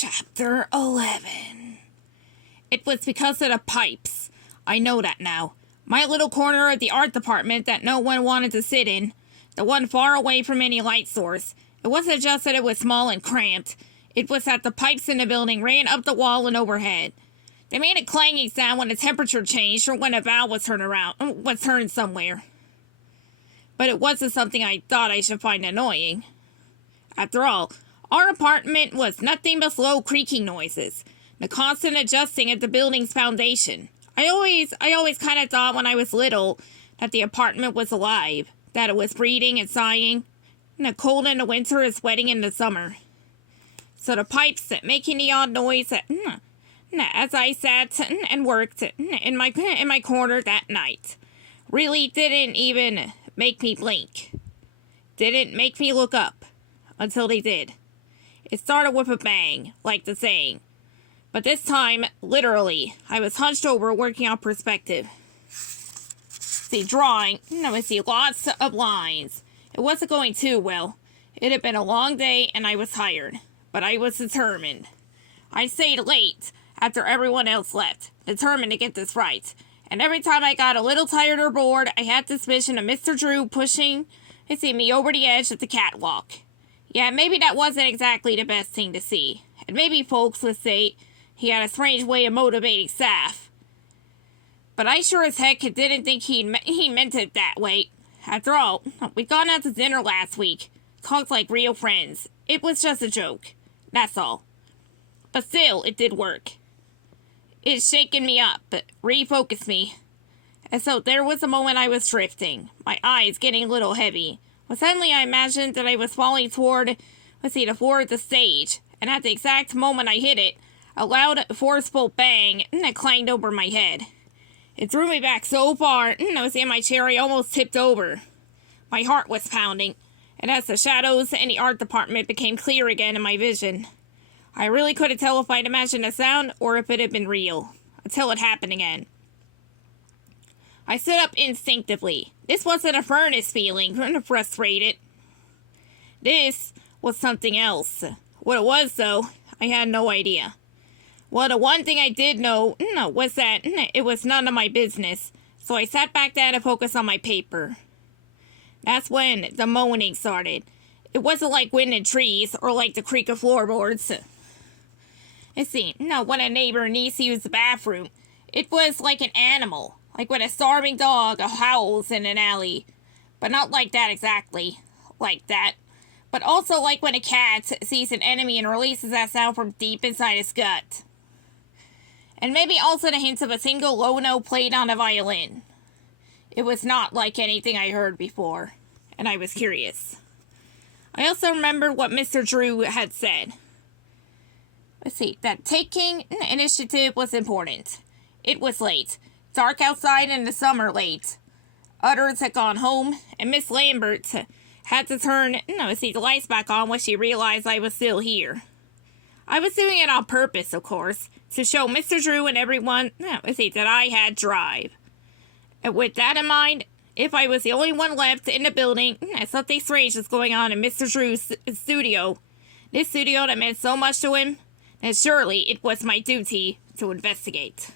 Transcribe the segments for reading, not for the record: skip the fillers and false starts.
Chapter 11. It was because of the pipes. I know that now. My little corner of the art department that no one wanted to sit in. The one far away from any light source. It wasn't just that it was small and cramped. It was that the pipes in the building ran up the wall and overhead. They made a clanging sound when the temperature changed or when a valve was turned somewhere. But it wasn't something I thought I should find annoying. After all, our apartment was nothing but slow creaking noises, the constant adjusting of the building's foundation. I always kind of thought when I was little that the apartment was alive, that it was breathing and sighing, and the cold in the winter is sweating in the summer. So the pipes making the odd noise as I sat and worked in my corner that night really didn't even make me blink. Didn't make me look up until they did. It started with a bang, like the saying. But this time, literally, I was hunched over working on perspective. Drawing, lots of lines. It wasn't going too well. It had been a long day and I was tired. But I was determined. I stayed late after everyone else left, determined to get this right. And every time I got a little tired or bored, I had this vision of Mr. Drew pushing me over the edge of the catwalk. Yeah, maybe that wasn't exactly the best thing to see. And maybe folks would say he had a strange way of motivating staff. But I sure as heck didn't think he meant it that way. After all, we'd gone out to dinner last week. Talked like real friends. It was just a joke. That's all. But still, it did work. It shaken me up, but refocused me. And so there was a moment I was drifting, my eyes getting a little heavy. When suddenly I imagined that I was falling toward, the floor of the stage, and at the exact moment I hit it, a loud, forceful bang clanged over my head. It threw me back so far, I was in my chair, I almost tipped over. My heart was pounding, and as the shadows in the art department became clear again in my vision, I really couldn't tell if I'd imagined a sound or if it had been real, until it happened again. I stood up instinctively. This wasn't a furnace feeling, frustrated. This was something else. What it was, though, I had no idea. Well, the one thing I did know was that it was none of my business, so I sat back down to focus on my paper. That's when the moaning started. It wasn't like wind in trees or like the creak of floorboards. When a neighbor needs to use the bathroom, it was like an animal. Like when a starving dog howls in an alley. But not like that exactly. Like that. But also like when a cat sees an enemy and releases that sound from deep inside its gut. And maybe also the hint of a single low note played on a violin. It was not like anything I heard before. And I was curious. I also remembered what Mr. Drew had said. That taking initiative was important. It was late. Dark outside in the summer late. Others had gone home, and Miss Lambert had to turn, the lights back on when she realized I was still here. I was doing it on purpose, of course, to show Mr. Drew and everyone, that I had drive. And with that in mind, if I was the only one left in the building, something strange was going on in Mr. Drew's studio. This studio that meant so much to him, and surely it was my duty to investigate.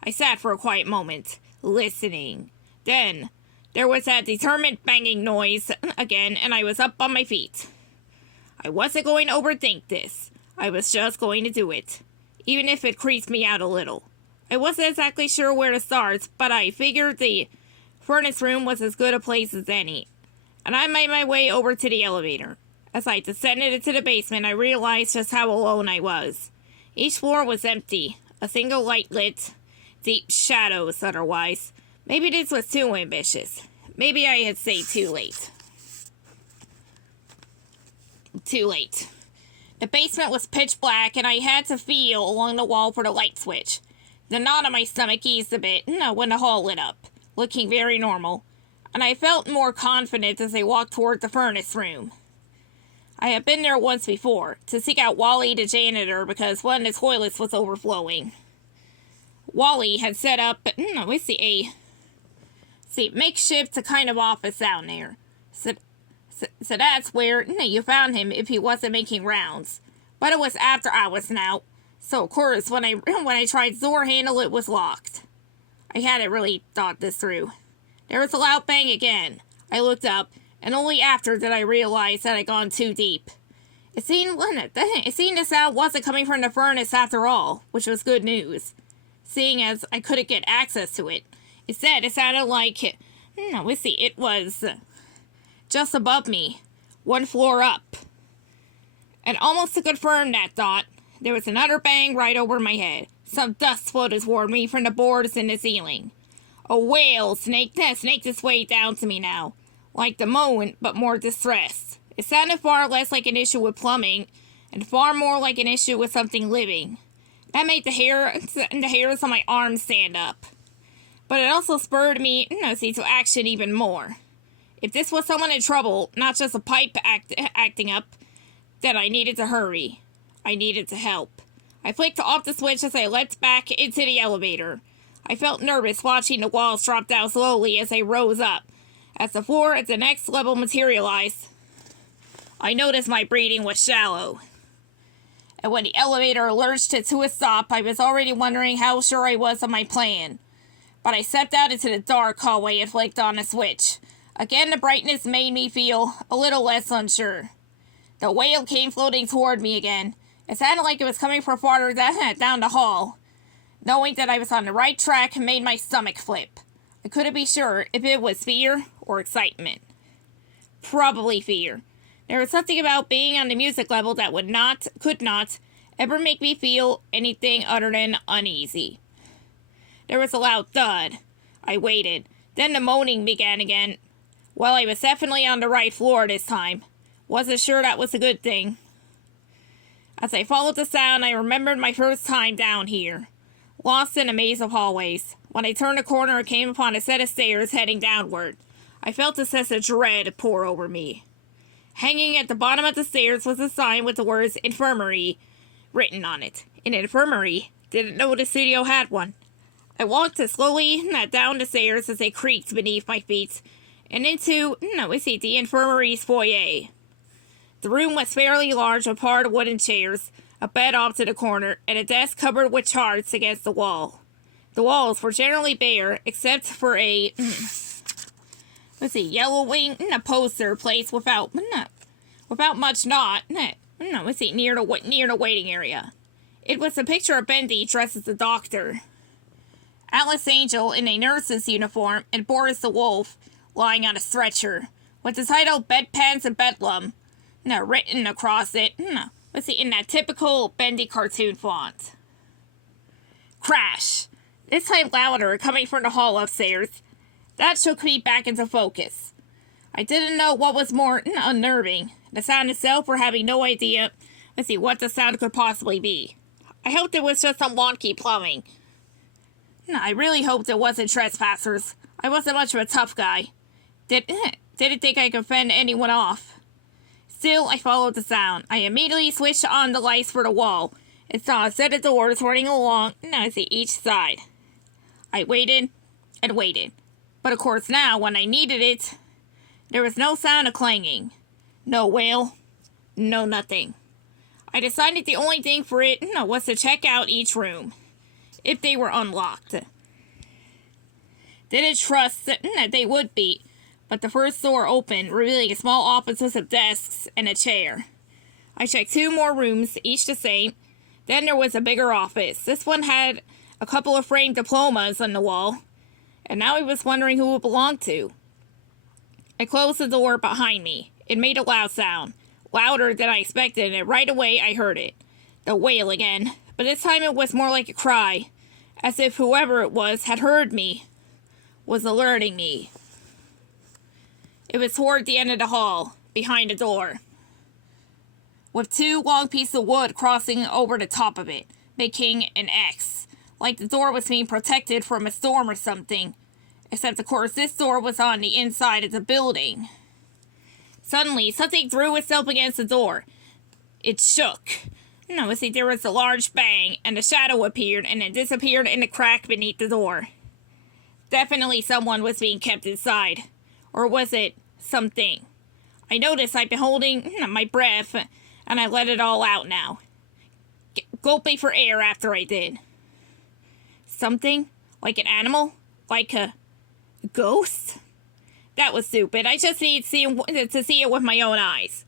I sat for a quiet moment, listening. Then, there was that determined banging noise again, and I was up on my feet. I wasn't going to overthink this. I was just going to do it, even if it creased me out a little. I wasn't exactly sure where to start, but I figured the furnace room was as good a place as any, and I made my way over to the elevator. As I descended into the basement, I realized just how alone I was. Each floor was empty, a single light lit, deep shadows otherwise. Maybe this was too ambitious. Maybe I had stayed too late. Too late. The basement was pitch black, and I had to feel along the wall for the light switch. The knot on my stomach eased a bit when the hall lit up, looking very normal, and I felt more confident as I walked toward the furnace room. I had been there once before, to seek out Wally the janitor because one of the toilets was overflowing. Wally had set up, a makeshift kind of office down there. So that's where you found him if he wasn't making rounds. But it was after hours now, so of course when I tried the door handle, it was locked. I hadn't really thought this through. There was a loud bang again. I looked up, and only after did I realize that I'd gone too deep. It seemed the sound wasn't coming from the furnace after all, which was good news, seeing as I couldn't get access to it. Instead, it sounded like, it was just above me, one floor up. And almost to confirm that thought, there was another bang right over my head. Some dust floated toward me from the boards in the ceiling. A wail snaked its way down to me now, like the moan, but more distressed. It sounded far less like an issue with plumbing, and far more like an issue with something living. That made the hairs on my arms stand up. But it also spurred me, to action even more. If this was someone in trouble, not just a pipe acting up, then I needed to hurry. I needed to help. I flicked off the switch as I leapt back into the elevator. I felt nervous watching the walls drop down slowly as I rose up. As the floor at the next level materialized, I noticed my breathing was shallow. And when the elevator lurched to a stop, I was already wondering how sure I was of my plan. But I stepped out into the dark hallway and flicked on a switch. Again, the brightness made me feel a little less unsure. The wail came floating toward me again. It sounded like it was coming from farther down the hall. Knowing that I was on the right track made my stomach flip. I couldn't be sure if it was fear or excitement. Probably fear. There was something about being on the music level that could not, ever make me feel anything other than uneasy. There was a loud thud. I waited. Then the moaning began again. Well, I was definitely on the right floor this time. Wasn't sure that was a good thing. As I followed the sound, I remembered my first time down here. Lost in a maze of hallways. When I turned a corner and came upon a set of stairs heading downward, I felt a sense of dread pour over me. Hanging at the bottom of the stairs was a sign with the words infirmary written on it. An infirmary? Didn't know the studio had one. I walked slowly down the stairs as they creaked beneath my feet and into, the infirmary's foyer. The room was fairly large with hard wooden chairs, a bed off to the corner, and a desk covered with charts against the wall. The walls were generally bare, except for a, yellow wing poster placed without much near the waiting area. It was a picture of Bendy dressed as a doctor. Alice Angel in a nurse's uniform, and Boris the Wolf lying on a stretcher, with the title Bedpans and Bedlam written across it, in that typical Bendy cartoon font. Crash! This time louder, coming from the hall upstairs. That shook me back into focus. I didn't know what was more unnerving, the sound itself, or having no idea, what the sound could possibly be. I hoped it was just some wonky plumbing. I really hoped it wasn't trespassers. I wasn't much of a tough guy. Didn't think I could fend anyone off. Still, I followed the sound. I immediately switched on the lights for the wall and saw a set of doors running along each side. I waited and waited. But of course now, when I needed it, there was no sound of clanging. No wail. No nothing. I decided the only thing for it was to check out each room, if they were unlocked. Didn't trust that they would be, but the first door opened, revealing a small office with some desks and a chair. I checked 2 more rooms, each the same. Then there was a bigger office. This one had a couple of framed diplomas on the wall, and now I was wondering who it belonged to. I closed the door behind me. It made a loud sound, louder than I expected, and right away I heard it. The wail again, but this time it was more like a cry, as if whoever it was had heard me, was alerting me. It was toward the end of the hall, behind the door, with 2 long pieces of wood crossing over the top of it, making an X, like the door was being protected from a storm or something, except of course this door was on the inside of the building. Suddenly, something threw itself against the door. It shook. There was a large bang, and a shadow appeared, and it disappeared in the crack beneath the door. Definitely someone was being kept inside. Or was it something? I noticed I'd been holding my breath, and I let it all out now. gulping for air after I did. Something? Like an animal? Like a ghost? That was stupid. I just needed to see it with my own eyes.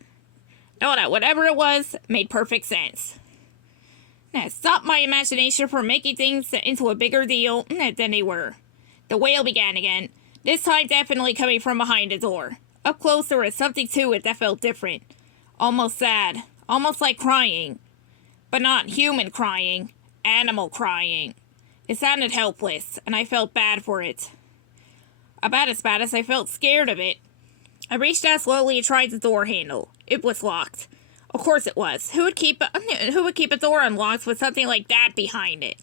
No, that whatever it was made perfect sense. Now, stopped my imagination from making things into a bigger deal than they were. The wail began again, this time definitely coming from behind the door. Up close, there was something to it that felt different. Almost sad. Almost like crying. But not human crying. Animal crying. It sounded helpless, and I felt bad for it. About as bad as I felt scared of it. I reached out slowly and tried the door handle. It was locked. Of course it was. Who would keep a door unlocked with something like that behind it?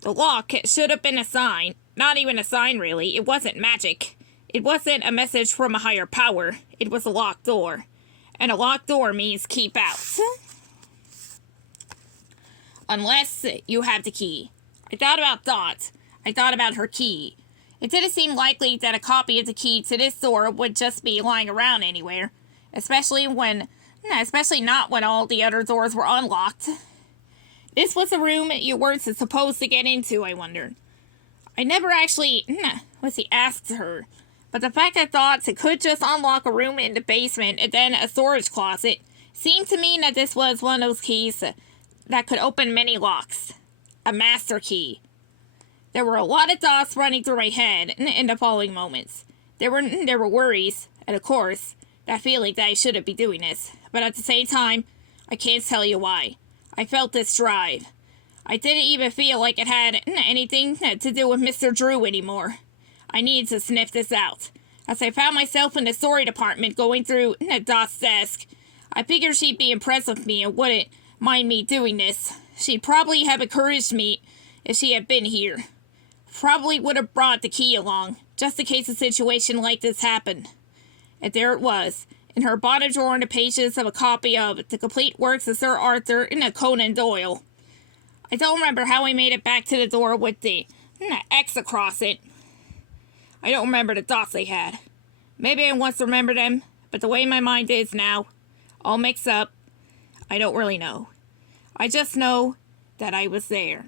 The lock should have been a sign. Not even a sign, really. It wasn't magic. It wasn't a message from a higher power. It was a locked door. And a locked door means keep out. Unless you have the key. I thought about Dot. I thought about her key. It didn't seem likely that a copy of the key to this door would just be lying around anywhere. Especially not when all the other doors were unlocked. This was a room you weren't supposed to get into, I wondered. I never actually, asked her. But the fact that Dot could just unlock a room in the basement and then a storage closet seemed to mean that this was one of those keys that could open many locks. A master key. There were a lot of thoughts running through my head in the following moments. There were worries, and of course, that feeling that I shouldn't be doing this. But at the same time, I can't tell you why. I felt this drive. I didn't even feel like it had anything to do with Mr. Drew anymore. I needed to sniff this out. As I found myself in the story department going through Dot's desk, I figured she'd be impressed with me and wouldn't mind me doing this. She'd probably have encouraged me if she had been here. Probably would have brought the key along, just in case a situation like this happened. And there it was, in her bottom drawer in the pages of a copy of The Complete Works of Sir Arthur Conan Doyle. I don't remember how I made it back to the door with the X across it. I don't remember the dots they had. Maybe I once remembered them, but the way my mind is now, all mixed up, I don't really know. I just know that I was there.